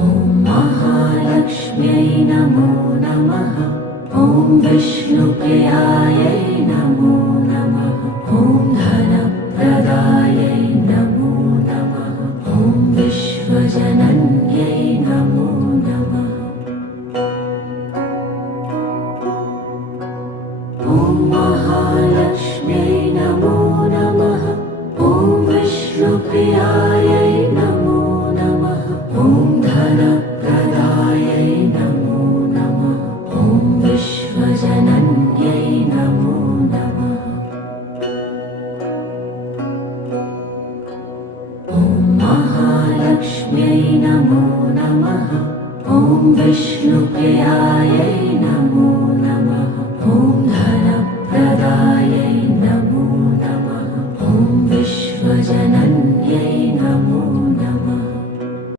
ॐ महालक्ष्म्यै नमो नमः। ॐ विष्णुप्रियायै नमो नमः। ॐ धनप्रदायै नमो नमः। ॐ विश्वजनन्यै नमो नमः। ॐ महालक्ष्म्यै नमो नमः। ॐ विष्णुप्रियायै नमो नमः। ॐ धनप्रदायै नमो नमः। ॐ विश्वजनन्यै नमो नमः। ॐ महालक्ष्म्यै नमो नमः। ॐ विष्णुप्रियायै नमो